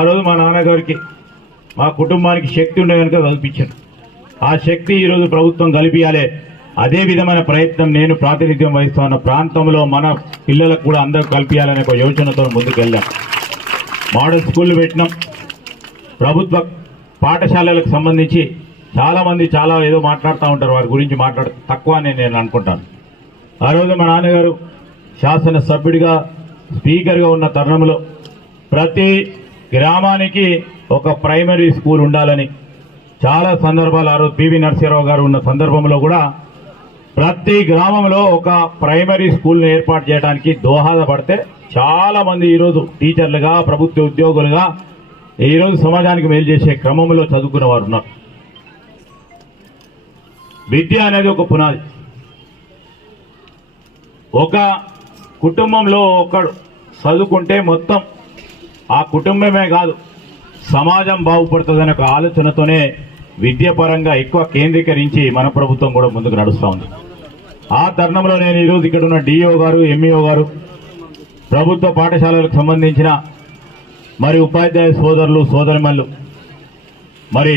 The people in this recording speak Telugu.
ఆ రోజు మా నాన్నగారికి మా కుటుంబానికి శక్తి ఉండే కనుక చదివించారు. ఆ శక్తి ఈరోజు ప్రభుత్వం కల్పించాలి. అదే విధమైన ప్రయత్నం నేను ప్రాతినిధ్యం వహిస్తున్న ప్రాంతంలో మన పిల్లలకు కూడా అందరూ కల్పించాలనే ఒక యోచనతో ముందుకెళ్ళాం. మోడల్ స్కూళ్ళు పెట్టినాం. ప్రభుత్వ పాఠశాలలకు సంబంధించి చాలామంది చాలా ఏదో మాట్లాడుతూ ఉంటారు, వారి గురించి తక్కువ అని నేను అనుకుంటాను. ఆ రోజు మా నాన్నగారు శాసనసభ్యుడిగా స్పీకర్గా ఉన్న తరుణంలో ప్రతి గ్రామానికి ఒక ప్రైమరీ స్కూల్ ఉండాలని చాలా సందర్భాలు, ఆ రోజు పివి నరసింహారావు గారు ఉన్న సందర్భంలో కూడా ప్రతి గ్రామంలో ఒక ప్రైమరీ స్కూల్ని ఏర్పాటు చేయడానికి దోహదపడితే చాలా మంది ఈరోజు టీచర్లుగా, ప్రభుత్వ ఉద్యోగులుగా ఈరోజు సమాజానికి మేలు చేసే క్రమంలో చదువుకున్న వారు ఉన్నారు. విద్య అనేది ఒక పునాది. ఒక కుటుంబంలో ఒకడు చదువుకుంటే మొత్తం ఆ కుటుంబమే కాదు సమాజం బాగుపడుతుందనే ఒక ఆలోచనతోనే విద్యాపరంగా ఎక్కువ కేంద్రీకరించి మన ప్రభుత్వం కూడా ముందుకు నడుస్తూ ఉంది. ఆ తరుణంలో నేను ఈరోజు ఇక్కడ ఉన్న డిఓ గారు, ఎంఈఓ గారు, ప్రభుత్వ పాఠశాలలకు సంబంధించిన మరి ఉపాధ్యాయ సోదరులు, సోదరిమణులు, మరి